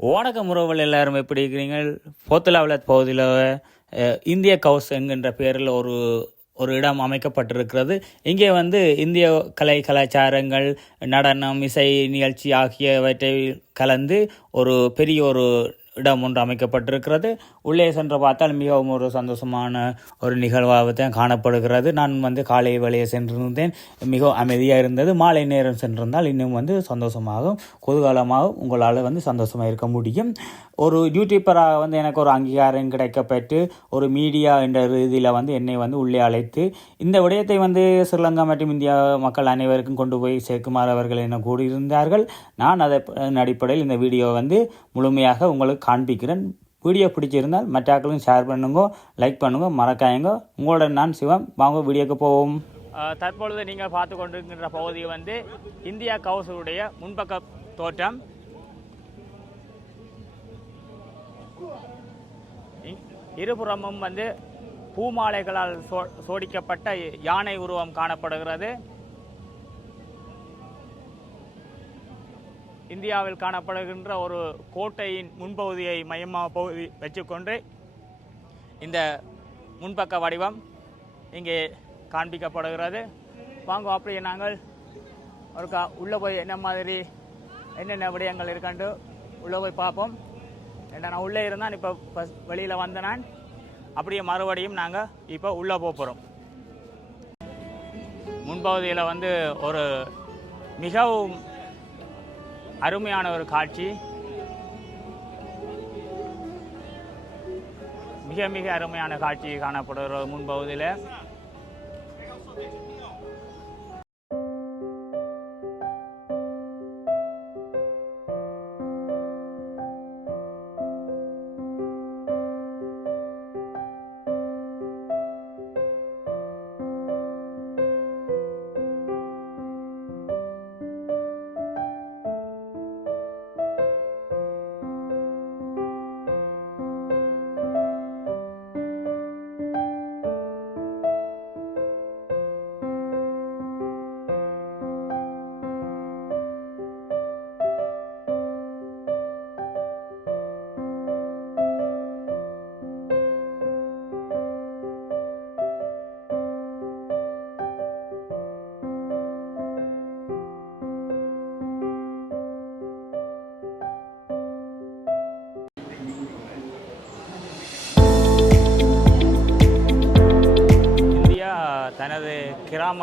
வணக்கம் உறவுகள் எல்லாரும் எப்படி இருக்கிறீங்க போத்துலாவலத் பகுதியில் இந்திய கவுஸ் என்கின்ற பெயரில் ஒரு ஒரு இடம் அமைக்கப்பட்டிருக்கிறது. இங்கே வந்து இந்திய கலை கலாச்சாரங்கள் நடனம் இசை நிகழ்ச்சி ஆகியவற்றை கலந்து ஒரு பெரிய ஒரு இடம் ஒன்று அமைக்கப்பட்டிருக்கிறது. உள்ளே சென்று பார்த்தால் மிகவும் ஒரு சந்தோஷமான ஒரு நிகழ்வாக தான் காணப்படுகிறது. நான் வந்து காலை வேளையை சென்றிருந்தேன். மிகவும் அமைதியாக இருந்தது. மாலை நேரம் சென்றிருந்தால் இன்னும் வந்து சந்தோஷமாகவும் குதூகலமாகவும் உங்களால் வந்து சந்தோஷமாக இருக்க முடியும். ஒரு யூடியூப்பராக வந்து எனக்கு ஒரு அங்கீகாரம் கிடைக்கப்பட்டு ஒரு மீடியா என்ற ரீதியில் வந்து என்னை வந்து உள்ளே அழைத்து இந்த விடயத்தை வந்து ஸ்ரீலங்கா மற்றும் இந்தியா மக்கள் அனைவருக்கும் கொண்டு போய் சேர்க்குமாறு அவர்கள் என்ன கூறியிருந்தார்கள். நான் அதை அடிப்படையில் இந்த வீடியோ வந்து முழுமையாக உங்களுக்கு காண்பிக்கிறேன். வீடியோ பிடிச்சிருந்தால் மற்றாக்களும் ஷேர் பண்ணுங்க லைக் பண்ணுங்க மறக்காயங்க. உங்களோட நான் சிவம். வாங்க வீடியோக்கு போவோம். தற்பொழுது நீங்கள் பார்த்து கொண்டிருக்கின்ற பகுதி வந்து இந்தியா கவுசருடைய முன்பக்க தோற்றம் இருபுறமும் வந்து பூமாலைகளால் சோ சோடிக்கப்பட்ட யானை உருவம் காணப்படுகிறது. இந்தியாவில் காணப்படுகின்ற ஒரு கோட்டையின் முன்பகுதியை மையமாக பகுதி வச்சுக்கொண்டு இந்த முன்பக்க வடிவம் இங்கே காண்பிக்கப்படுகிறது. வாங்க அப்படியே நாங்கள் ஒருக்கா உள்ளே போய் என்ன மாதிரி என்னென்ன விடயங்கள் இருக்காண்டு உள்ளே போய் பார்ப்போம். ஏன்னா நான் உள்ளே இருந்தான் இப்போ வெளியில் வந்த நான் அப்படியே மறுபடியும் நாங்கள் இப்போ உள்ளே போக போகிறோம் முன்பகுதியில் வந்து ஒரு மிகவும் அருமையான ஒரு காட்சி. மிக மிக அருமையான காட்சி காணப்படுகிற முன்பகுதியில்.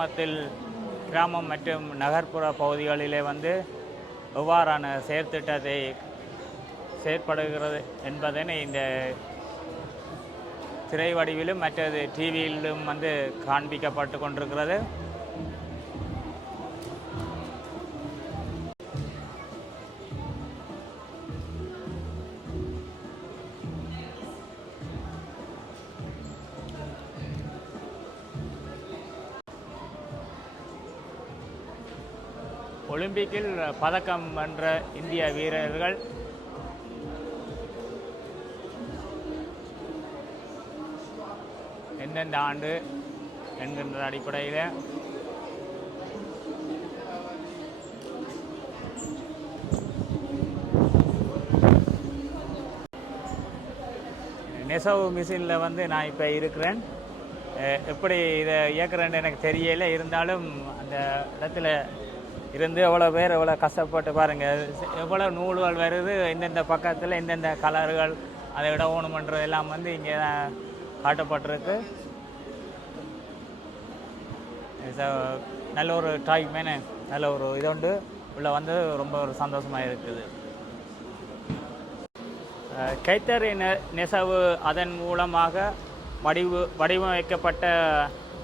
கிராமத்தில் கிராமம் மற்றும் நகர்ப்புற பகுதிகளிலே வந்து எவ்வாறான செயற்திட்டத்தை செயற்படுகிறது என்பதனை இந்த திரை வடிவிலும் மற்றது டிவியிலும் வந்து காண்பிக்கப்பட்டு கொண்டிருக்கிறது. ஒலிம்பிக்கில் பதக்கம் வென்ற இந்திய வீரர்கள். எந்தெந்த ஆண்டு என்கின்ற அடிப்படையில். நெசவு மிஷினில் வந்து நான் இப்போ இருக்கிறேன். எப்படி இதை இயக்குறேன்னு எனக்கு தெரியல. இருந்தாலும் அந்த இடத்துல இருந்து எவ்வளோ பேர் எவ்வளோ கஷ்டப்பட்டு பாருங்கள் எவ்வளோ நூல்கள் வருது இந்தந்த பக்கத்தில் இந்தந்த கலர்கள் அதை விட ஓணுமன்றது எல்லாம் வந்து இங்கே தான் காட்டப்பட்டிருக்கு. நல்ல ஒரு டாய் மேனே. நல்ல ஒரு இது உண்டு. உள்ளே வந்து ரொம்ப ஒரு சந்தோஷமாக இருக்குது. கைத்தறி நெ- நெசவு அதன் மூலமாக வடிவு வடிவமைக்கப்பட்ட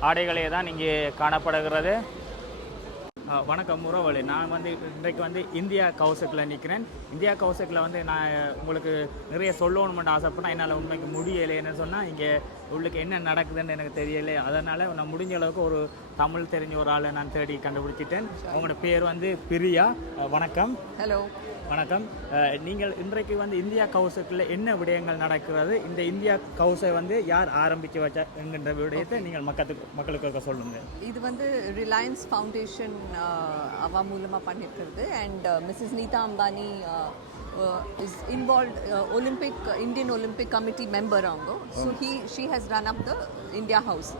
ஆடைகளே தான் இங்கே காணப்படுகிறது. வணக்கம் உறவுகளே. நான் வந்து இன்றைக்கு வந்து இந்தியா கவுசக்கில் நிற்கிறேன். இந்தியா கவுசக்கில் வந்து நான் உங்களுக்கு நிறைய சொல்லணும்னு ஆசைப்பட்டேன் என்னால் உண்மைக்கு முடியலை. என்ன சொன்னால் இங்கே உள்ளுக்கு என்ன நடக்குதுன்னு எனக்கு தெரியலை. அதனால் நான் முடிஞ்ச அளவுக்கு ஒரு தமிழ் தெரிஞ்ச ஒரு ஆளை நான் தேடி கண்டுபிடிச்சிட்டேன். உங்களோட பேர் வந்து பிரியா. வணக்கம். ஹலோ. வணக்கம். நீங்கள் இன்றைக்கு வந்து இந்தியா கவுசுக்குள்ள என்ன விடயங்கள் நடக்கிறது? இந்த இந்தியா கவுசை வந்து யார் ஆரம்பித்து வச்சா என்கின்ற விடயத்தை நீங்கள் மக்களுக்கு மக்களுக்கு சொல்லுங்க இது வந்து ரிலையன்ஸ் ஃபவுண்டேஷன் அவா மூலமாக பண்ணியிருக்கிறது and Mrs Nita Ambani is involved uh, Olympic uh, Indian Olympic Committee member அவங்க. So he she has run up the India House.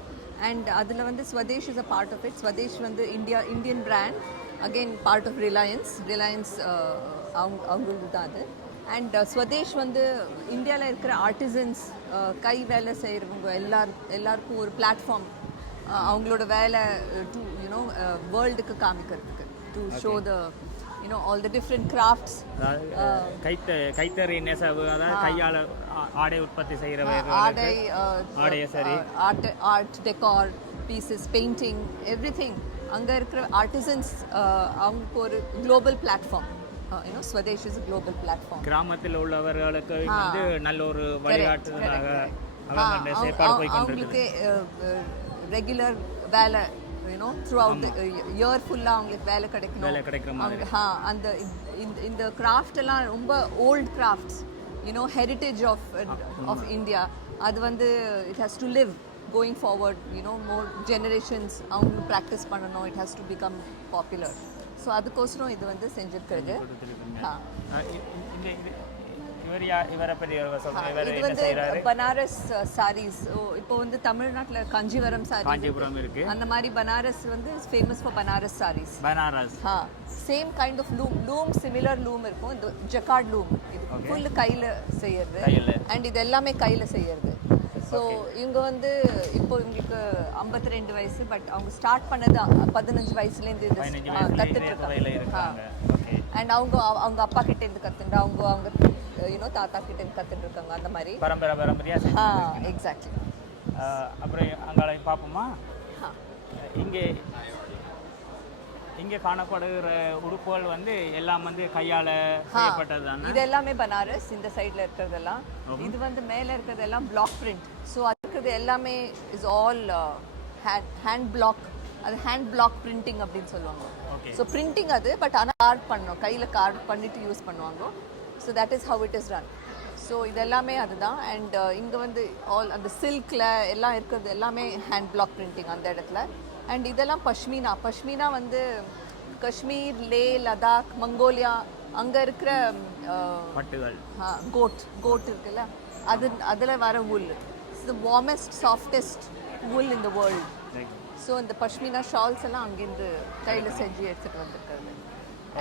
And அதில் வந்து Swadesh is a part of it. Swadesh வந்து India Indian brand. Again part of Reliance. Reliance uh, அவங்க அவங்களது தான் அது and Swadesh வந்து இந்தியாவில் இருக்கிற ஆர்டிசன்ஸ் கை வேலை செய்கிறவங்க எல்லார் எல்லாருக்கும் ஒரு பிளாட்ஃபார்ம் அவங்களோட வேலை டு யூனோ வேர்ல்டுக்கு காமிக்கிறதுக்கு. To show the you know all the different crafts அதாவது கைத்த கைத்தறி நெசவு அதாவது கையால் ஆடை உற்பத்தி செய்கிறவர்கள் ஆடை ஆடைய சரி. Art art decor pieces painting everything அங்கே இருக்கிற ஆர்டிசன்ஸ் அவங்களுக்கு ஒரு global platform you know Swadesh is global platform கிராமத்தில் உள்ளவர்களுக்கு வந்து நல்ல ஒரு வழிகாட்டுதலாக அவங்களுக்கு ரெகுலர் வேலை யூனோ த்ரூ அவுட் இயர் ஃபுல்லாக அவங்களுக்கு வேலை கிடைக்கணும். வேலை கிடைக்கிற மாதிரி. அவங்க ஹா அந்த இந்த- இந்த கிராஃப்ட் எல்லாம் ரொம்ப old crafts you know heritage of of India அது வந்து it has to live going forward you know more generations அவங்க ப்ராக்டிஸ் பண்ணணும். It has to become popular so அதுக்கோசரம் இது வந்து செஞ்சிருக்கிறது. ஆ இவர் இவரை பற்றி இவர் இது வந்து பனாரஸ் சாரீஸ் இப்போ வந்து தமிழ்நாட்டில் காஞ்சிவரம் சாரி காஞ்சிபுரம் இருக்கு. அந்த மாதிரி பனாரஸ் வந்து famous for Banaras saris Banaras. Ah same kind of loom loom similar loom இருக்கும். இந்த ஜக்கார்ட் லூம் இது ஃபுல் கையில் செய்யறது. அண்ட் இது எல்லாமே கையில் செய்யறது. ஸோ இவங்க வந்து இப்போ இவங்களுக்கு ஐம்பத்தி ரெண்டு வயசு பட் அவங்க ஸ்டார்ட் பண்ணது பதினஞ்சு வயசுலேருந்து இது துறையில் இருக்காங்க. அண்ட் அவங்க அவ- அவங்க அப்பா கிட்ட இருந்து கத்துண்டு அவங்க அவங்க யூனோ தாத்தா கிட்ட கத்துட்டு இருக்காங்க அந்த மாதிரி. பரம்பரை பரம்பரையாக ஆ எக்ஸாக்ட்லி அப்புறம் அங்காளை பார்ப்போமா? இங்கே இங்கே காணப்படுகிற உடுப்புகள் வந்து எல்லாம் வந்து கையால் செய்யப்பட்டது தானே? இது எல்லாமே பனாரஸ் இந்த சைடில் இருக்கிறதெல்லாம். இது வந்து மேலே இருக்கிறதெல்லாம் பிளாக் பிரிண்ட் ஸோ அது இருக்கிறது எல்லாமே is all hand hand block அது ஹேண்ட் பிளாக் பிரிண்டிங் அப்படின்னு சொல்லுவாங்க. ஸோ பிரிண்டிங் அது பட் ஆனால் கார்ட் பண்ணணும். கையில் கார்ட் பண்ணிட்டு யூஸ் பண்ணுவாங்க. So that is how it is run so இது எல்லாமே அதுதான் அண்ட் இங்கே வந்து ஆல் அந்த சில்கில் எல்லாம் இருக்கிறது எல்லாமே ஹேண்ட் பிளாக் பிரிண்டிங் அந்த இடத்துல. அண்ட் இதெல்லாம் பஷ்மீனா. பஷ்மீனா வந்து காஷ்மீர் லே லடாக் மங்கோலியா அங்கே இருக்கிற கோட் கோட் இருக்குல்ல? அது அதில் வர wool. It's the warmest softest wool in the world. Like, so இந்த பஷ்மினா ஷால்ஸ் எல்லாம் அங்கேருந்து கையில் செஞ்சு எடுத்துகிட்டு வந்திருக்கிறது.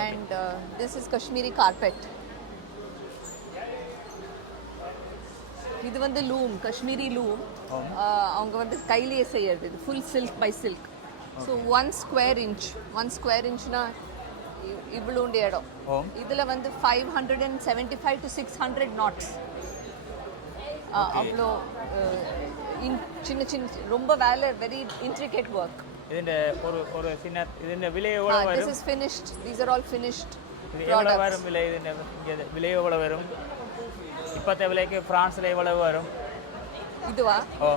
And this is Kashmiri carpet இது வந்து லூம் காஷ்மீரி லூம் அவங்க வந்து கையிலேயே செய்யறது. இது full silk by silk so one square inch one square இன்ச்னா இவ்வளோண்டு இடம். இதில் வந்து five hundred and seventy five to six hundred knots அவ்வளோ சின்ன சின்ன ரொம்ப வேலை வெரி இன்ட்ரிகேட் ஒர்க் ഇതിന്റെ ഒരു ഒരു സിന வரும்? വിലയോടെ വരും this is finished these are all finished products വില ഇതിന്റെ വിലയോടെ വരും இப்போத்த விலைக்கு ஃப்ரான்ஸில் எவ்வளவு வரும் இதுவா ஓ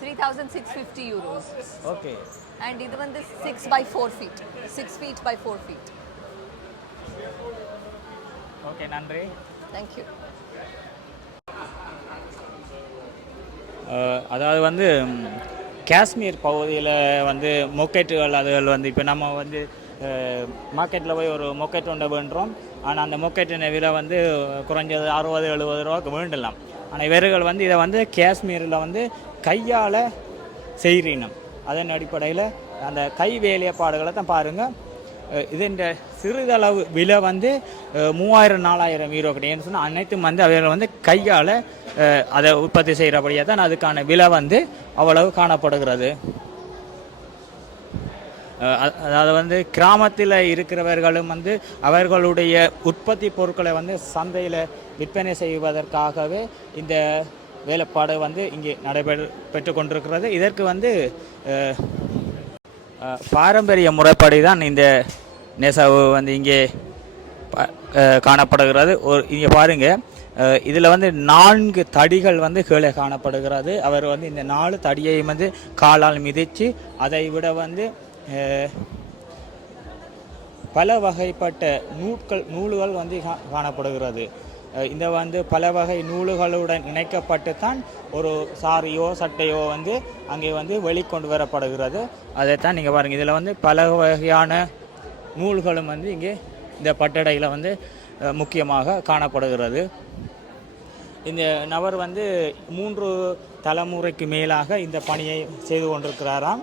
three thousand six fifty euros okay and இது வந்து six by four feet six feet by four feet okay நன்றி தேங்க்யூ அதாவது வந்து காஷ்மீர் பகுதியில் வந்து மொக்கெட்டுகள் அதுகள் வந்து இப்போ நம்ம வந்து மார்க்கெட்டில் போய் ஒரு மொக்கெட் உண்டை வேண்டுறோம் ஆனால் அந்த மொக்கெட்டின் விலை வந்து குறைஞ்சது அறுபது எழுபது ரூபாய்க்கு வேண்டலாம் ஆனால் இவர்கள் வந்து இதை வந்து காஷ்மீரில் வந்து கையால் செய்கிறீனம் அதன் அடிப்படையில் அந்த கை வேலைப்பாடுகளை தான் பாருங்கள் இதன் சிறிதளவு விலை வந்து மூவாயிரம் நாலாயிரம் ஈரோ கிடையாது சொன்னால் அனைத்தும் வந்து அவர்கள் வந்து கையால் அதை உற்பத்தி செய்கிறபடியாக தான் அதுக்கான விலை வந்து அவ்வளவு காணப்படுகிறது. அதாவது வந்து கிராமத்தில் இருக்கிறவர்களும் வந்து அவர்களுடைய உற்பத்தி பொருட்களை வந்து சந்தையில் விற்பனை செய்வதற்காகவே இந்த வேலைப்பாடு வந்து இங்கே நடைபெற பெற்று கொண்டிருக்கிறது இதற்கு வந்து பாரம்பரிய முறைப்படி தான் இந்த நெசவு வந்து இங்கே காணப்படுகிறது. ஒரு இங்கே பாருங்கள் இதில் வந்து நான்கு தடிகள் வந்து கீழே காணப்படுகிறது. அவர் வந்து இந்த நாலு தடியை வந்து காலால் மிதித்து அதை விட வந்து பல வகைப்பட்ட நூட்கள் நூல்கள் வந்து கா- காணப்படுகிறது. இந்த வந்து பல வகை நூல்களுடன் இணைக்கப்பட்டு தான் ஒரு சாரியோ சட்டையோ வந்து அங்கே வந்து வெளிக்கொண்டு வரப்படுகிறது. அதைத்தான் நீங்கள் பாருங்கள் இதில் வந்து பல வகையான நூல்களும் வந்து இங்கே இந்த பட்டடையில் வந்து முக்கியமாக காணப்படுகிறது. இந்த நபர் வந்து மூன்று தலைமுறைக்கு மேலாக இந்த பணியை செய்து கொண்டிருக்கிறாராம்.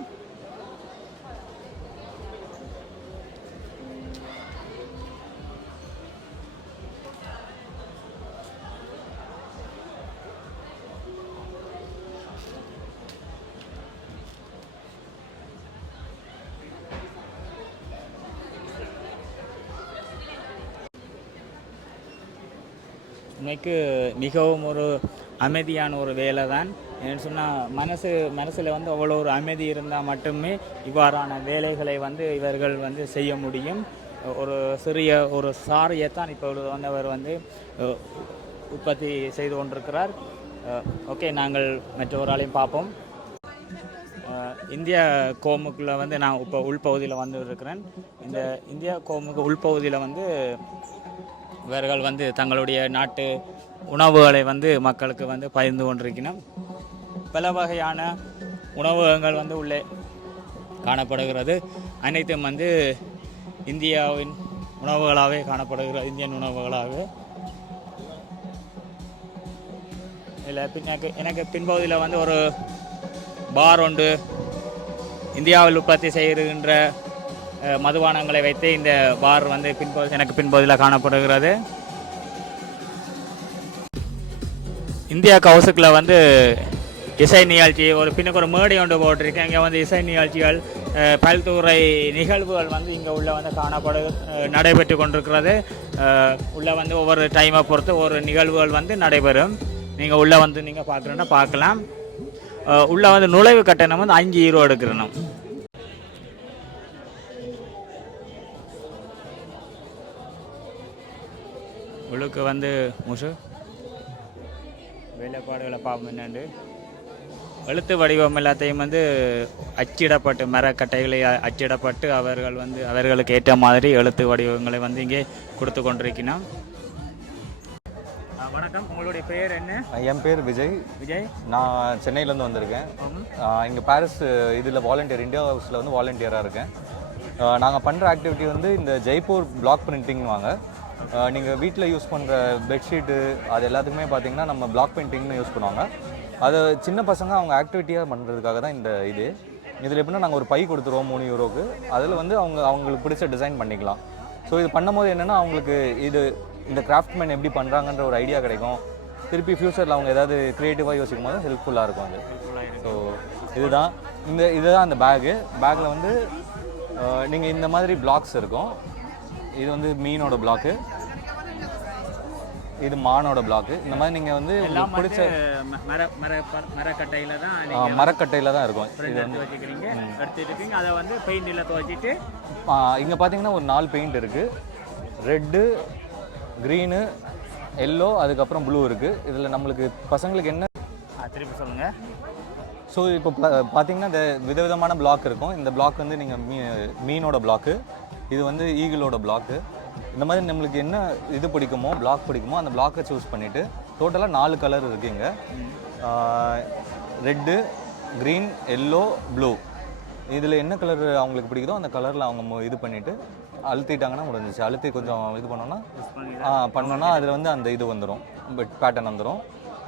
உண்மைக்கு மிகவும் ஒரு அமைதியான ஒரு வேலை தான் ஏன்னு சொன்னால் மனசு மனசில் வந்து அவ்வளோ ஒரு அமைதி இருந்தால் மட்டுமே இவ்வாறான வேலைகளை வந்து இவர்கள் வந்து செய்ய முடியும். ஒரு சிறிய ஒரு சாரியைத்தான் இப்போ வந்தவர் வந்து உற்பத்தி செய்து கொண்டிருக்கிறார். ஓகே நாங்கள் மற்ற ஒரு ஆளையும் பார்ப்போம் இந்தியா கோமுக்கில் வந்து நான் இப்போ உள்பகுதியில் வந்து இருக்கிறேன். இந்த இந்தியா கோமுக்கு உள்பகுதியில் வந்து இவர்கள் வந்து தங்களுடைய நாட்டு உணவுகளை வந்து மக்களுக்கு வந்து பகிர்ந்து கொண்டிருக்கணும் பல வகையான உணவகங்கள் வந்து உள்ளே காணப்படுகிறது. அனைத்தும் வந்து இந்தியாவின் உணவுகளாகவே காணப்படுகிறது இந்தியன் உணவுகளாகவே. இல்லை பின்னாக்கு எனக்கு பின்பகுதியில் வந்து ஒரு பார் உண்டு. இந்தியாவில் உற்பத்தி செய்கின்ற மதுபானங்களை வைத்து இந்த பார் வந்து பின்பகுதி எனக்கு பின்பகுதியில் காணப்படுகிறது. இந்தியா கவுசுக்கில் வந்து இசை நிகழ்ச்சி ஒரு பின்னுக்கு ஒரு மேடை ஒன்று போட்டிருக்கேன் இங்கே வந்து இசை நிகழ்ச்சிகள் பல்துறை நிகழ்வுகள் வந்து இங்கே உள்ளே வந்து காணப்படு நடைபெற்று கொண்டிருக்கிறது. உள்ளே வந்து ஒவ்வொரு டைமை பொறுத்து ஒரு நிகழ்வுகள் வந்து நடைபெறும். நீங்கள் உள்ளே வந்து நீங்கள் பார்க்கணுன்னா பார்க்கலாம். உள்ளே வந்து நுழைவு கட்டணம் வந்து அஞ்சு ஈரோ எடுக்கிறணும். உள்ளுக்கு வந்து முசு. வேலைப்பாடுகளை பார்ப்போம் என்னண்டு எழுத்து வடிவம் எல்லாத்தையும் வந்து அச்சிடப்பட்டு மரக்கட்டைகளை அச்சிடப்பட்டு அவர்கள் வந்து அவர்களுக்கு ஏற்ற மாதிரி எழுத்து வடிவங்களை வந்து இங்கே கொடுத்து கொண்டிருக்கிறோம் வணக்கம். உங்களுடைய பெயர் என்ன? என் பேர் விஜய். விஜய். நான் சென்னையிலேருந்து வந்திருக்கேன். இங்கே பாரிஸ் இதில் வாலண்டியர் இந்தியா ஹவுஸில் வந்து வாலண்டியராக இருக்கேன். நாங்கள் பண்ணுற ஆக்டிவிட்டி வந்து இந்த ஜெய்ப்பூர் பிளாக் பிரிண்டிங் வாங்க. நீங்கள் வீட்டில் யூஸ் பண்ணுற பெட்ஷீட்டு அது எல்லாத்துக்குமே பார்த்தீங்கன்னா நம்ம பிளாக் பெயிண்டிங்னு யூஸ் பண்ணுவாங்க. அது சின்ன பசங்க அவங்க ஆக்டிவிட்டியாக பண்ணுறதுக்காக தான் இந்த இது. இதில் எப்படின்னா நாங்கள் ஒரு பை கொடுத்துருவோம் மூணு யூரோக்கு அதில் வந்து அவங்க அவங்களுக்கு பிடிச்ச டிசைன் பண்ணிக்கலாம். ஸோ இது பண்ணும்போது என்னென்னா அவங்களுக்கு இது இந்த கிராஃப்ட்மேன் எப்படி பண்ணுறாங்கன்ற ஒரு ஐடியா கிடைக்கும். திருப்பி ஃப்யூச்சரில் அவங்க ஏதாவது க்ரியேட்டிவாக யோசிக்கும் போது ஹெல்ப்ஃபுல்லாக இருக்கும் அது. ஸோ இதுதான். இந்த இதுதான் அந்த பேகு பேக்கில் வந்து நீங்கள் இந்த மாதிரி பிளாக்ஸ் இருக்கும். இது வந்து மீனோட பிளாக்கு இது மானோட பிளாக்கு இந்த மாதிரி நீங்கள் வந்து உங்களுக்கு பிடிச்ச வந்து மரக்கட்டையில தான் மரக்கட்டையில் தான் இருக்கும். இது எடுத்து வச்சுக்கிறீங்க. எடுத்து இருக்கீங்க. அதை வந்து பெயிண்டில் துவச்சிட்டு இங்கே பார்த்தீங்கன்னா ஒரு நாலு பெயிண்ட் இருக்குது ரெட்டு க்ரீனு எல்லோ அதுக்கப்புறம் ப்ளூ இருக்குது இதில் நம்மளுக்கு பசங்களுக்கு என்ன திருப்பி சொல்லுங்கள் ஸோ இப்போ பார்த்தீங்கன்னா இந்த விதவிதமான பிளாக் இருக்கும். இந்த பிளாக் வந்து நீங்கள் மீ மீனோட பிளாக்கு இது வந்து ஈகிளோட பிளாக்கு இந்த மாதிரி நம்மளுக்கு என்ன இது பிடிக்குமோ பிளாக் பிடிக்குமோ அந்த பிளாக்கை சூஸ் பண்ணிவிட்டு டோட்டலாக நாலு கலர் இருக்குங்க ரெட்டு க்ரீன் எல்லோ ப்ளூ இதில் என்ன கலர் அவங்களுக்கு பிடிக்குதோ அந்த கலரில் அவங்க இது பண்ணிவிட்டு அழுத்திட்டாங்கன்னா முடிஞ்சிச்சு அழுத்தி கொஞ்சம் இது பண்ணோன்னா பண்ணோன்னா அதில் வந்து அந்த இது வந்துடும் பேட்டர்ன் வந்துடும்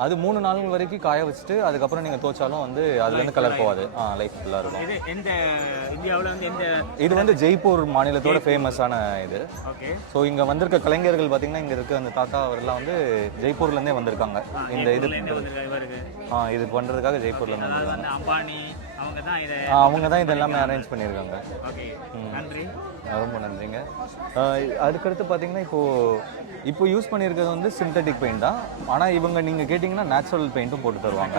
அது மூணு நாள் வரைக்கும் காய வச்சுட்டு அதுக்கப்புறம் நீங்கள் துவைச்சாலும் வந்து அதுலேருந்து கலர் போகாது. ஆ லைஃப் ஃபுல்லாக இருக்கும். இது எந்த இந்தியாவில் வந்து எந்த இது வந்து ஜெய்ப்பூர் மாநிலத்தோட ஃபேமஸான இது. ஓகே. ஸோ இங்கே வந்திருக்க கலைஞர்கள் பார்த்தீங்கன்னா இங்கே இருக்க அந்த தாத்தா அவரெல்லாம் வந்து ஜெய்ப்பூர்லேருந்தே வந்திருக்காங்க. இந்த இது ஆ இது பண்ணுறதுக்காக ஜெய்ப்பூர்லேருந்து வந்திருக்காங்க. அவங்க தான் இதை எல்லாமே அரேஞ்ச் பண்ணியிருக்காங்க. நன்றி. ரொம்ப நன்றிங்க. அதுக்கடுத்து பார்த்தீங்கன்னா இப்போது இப்போ யூஸ் பண்ணியிருக்கிறது வந்து சிந்தட்டிக் பெயிண்ட் தான். ஆனால் இவங்க நீங்கள் கேட்டிங்கன்னா நேச்சுரல் பெயிண்ட்டும் போட்டு தருவாங்க.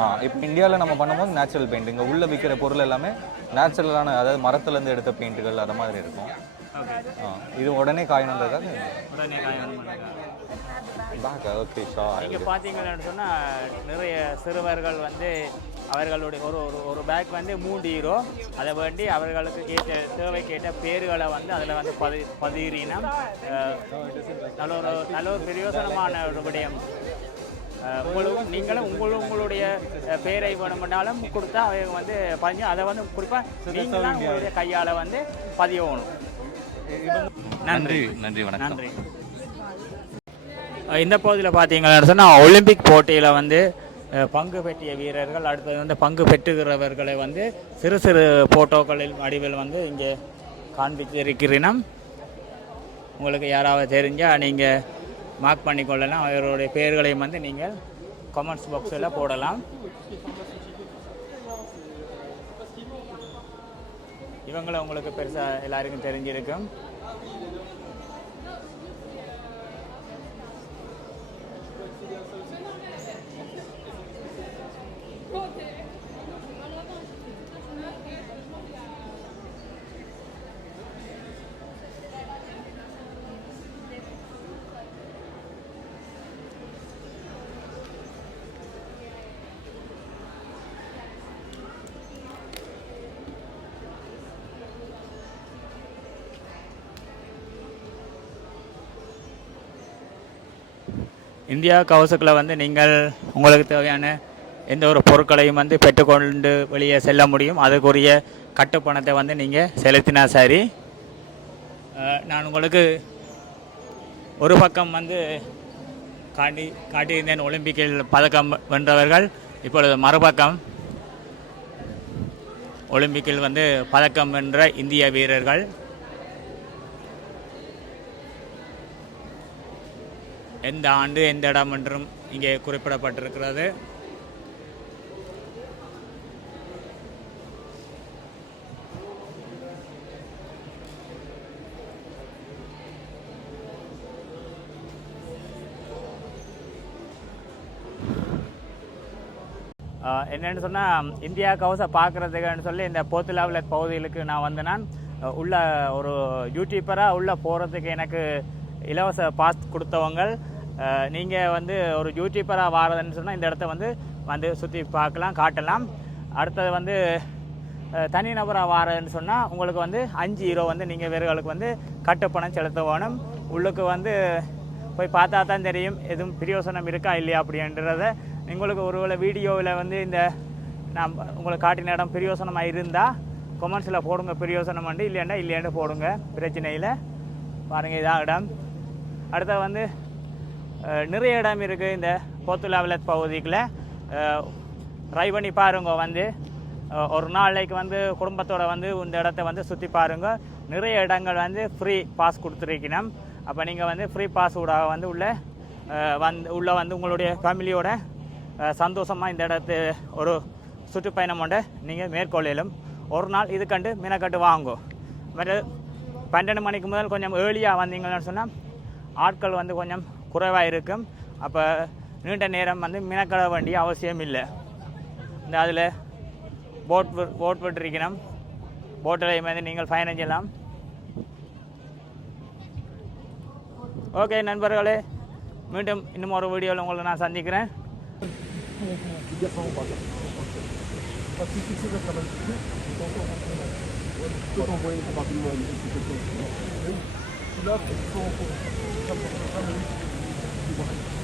ஆ இப்போ இந்தியாவில் நம்ம பண்ணும்போது நேச்சுரல் பெயிண்ட் இங்கே உள்ளே விற்கிற பொருள் எல்லாமே நேச்சுரலான அதாவது மரத்துலேருந்து எடுத்த பெயிண்ட்டுகள் அது மாதிரி இருக்கும். இது உடனே காயணுன்றதுக்காக உடனே காயம் பண்ணுங்க பேக்கா ஓகே ஷா இங்கே பார்த்தீங்கன்னு சொன்னால் நிறைய சிறுவர்கள் வந்து அவர்களுடைய ஒரு ஒரு ஒரு பேக் வந்து மூன்று ஹீரோ அதை வேண்டி அவர்களுக்கு கேட்ட தேவைக்கு ஏற்ற பேர்களை வந்து அதில் வந்து பதி பதிகிறீனா நல்ல ஒரு நல்ல ஒரு பிரயோசனமான ஒரு விடயம் அஹ், உங்களுக்கு நீங்களும் உங்களும் உங்களுடைய பேரை வேணும்னாலும் கொடுத்தா அவங்க வந்து பதிஞ்சு அதை வந்து குறிப்பாக நீங்கள் தான் உங்களுடைய கையால் வந்து பதியணும் நன்றி. நன்றி வணக்கம். நன்றி. இந்த பகுதியில் பார்த்தீங்கன்னா சொன்னால் ஒலிம்பிக் போட்டியில் வந்து பங்கு பெற்றிய வீரர்கள் அடுத்தது வந்து பங்கு பெற்றுகிறவர்களை வந்து சிறு சிறு போட்டோக்களில் வடிவில் வந்து இங்கே காண்பித்திருக்கிறேன் உங்களுக்கு யாராவது தெரிஞ்சால் நீங்கள் மார்க் பண்ணிக்கொள்ளலாம். அவர்களுடைய பெயர்களையும் வந்து நீங்கள் கமெண்ட்ஸ் பாக்ஸில் போடலாம். இவங்களை உங்களுக்கு பெருசாக எல்லாருக்கும் தெரிஞ்சிருக்கும். இந்தியா கவசத்தில் வந்து நீங்கள் உங்களுக்கு தேவையான எந்த ஒரு பொருட்களையும் வந்து பெற்றுக்கொண்டு வெளியே செல்ல முடியும். அதுக்குரிய கட்டுப்பணத்தை வந்து நீங்கள் செலுத்தினா சரி. நான் உங்களுக்கு ஒரு பக்கம் வந்து காட்டி காட்டியிருந்தேன் ஒலிம்பிக்கில் பதக்கம் வென்றவர்கள். இப்பொழுது மறுபக்கம் ஒலிம்பிக்கில் வந்து பதக்கம் வென்ற இந்திய வீரர்கள். எந்த ஆண்டு எந்த இடம் என்றும் இங்கே குறிப்பிடப்பட்டிருக்கிறது. என்னென்னு என்னன்னு சொன்னால் இந்தியா கவுசை பார்க்குறதுக்குன்னு சொல்லி இந்த போத்துலாவில் பகுதிகளுக்கு நான் வந்து நான் உள்ள ஒரு யூடியூப்பராக உள்ளே போகிறதுக்கு எனக்கு இலவச பாஸ் கொடுத்தவங்க நீங்கள் வந்து ஒரு யூடியூப்பராக வாரதுன்னு சொன்னால் இந்த இடத்த வந்து வந்து சுற்றி பார்க்கலாம் காட்டலாம். அடுத்தது வந்து தனிநபராக வாரதுன்னு சொன்னால் உங்களுக்கு வந்து அஞ்சு ஹீரோ வந்து நீங்கள் வேறுகளுக்கு வந்து கட்டுப்பணம் செலுத்த வேணும். உள்ளுக்கு வந்து போய் பார்த்தா தான் தெரியும் எதுவும் பிரியோசனம் இருக்கா இல்லையா அப்படின்றத. உங்களுக்கு ஒருவேளை வீடியோவில் வந்து இந்த நான் உங்களுக்கு காட்டின இடம் பிரியோசனமாக இருந்தால் கொமெண்ட்ஸில் போடுங்க பிரியோசனம் வந்து இல்லையாண்டா இல்லையாண்டா போடுங்க பிரச்சனையில். பாருங்கள் இதான் இடம். அடுத்தது வந்து நிறைய இடம் இருக்குது இந்த போத்துலாவிலத் பகுதிகளில் ட்ரை பண்ணி பாருங்க வந்து. ஒரு நாளைக்கு வந்து குடும்பத்தோட வந்து இந்த இடத்த வந்து சுற்றி பாருங்க. நிறைய இடங்கள் வந்து ஃப்ரீ பாஸ் கொடுத்துருக்கணும். அப்போ நீங்கள் வந்து ஃப்ரீ பாஸ் கூட வந்து உள்ள வந்து உள்ளே வந்து உங்களுடைய ஃபேமிலியோட சந்தோஷமாக இந்த இடத்து ஒரு சுற்றுப்பயணம் கொண்டு நீங்கள் மேற்கொள்ளலும். ஒரு நாள் இது கண்டு மினக்கட்டு வாங்கோ மற்ற பன்னெண்டு மணிக்கு முதல் கொஞ்சம் ஏர்லியாக வந்தீங்கன்னு சொன்னால் ஆட்கள் வந்து கொஞ்சம் குறைவாக இருக்கும். அப்போ நீண்ட நேரம் வந்து மினக்கட வேண்டிய அவசியம் இல்லை. இந்த அதில் போட் போட் விட்டுருக்கணும். போட்டில் வந்து நீங்கள் பயணிக்கலாம் ஓகே நண்பர்களே மீண்டும் இன்னும் ஒரு வீடியோவில் உங்களை நான் சந்திக்கிறேன். love it so much.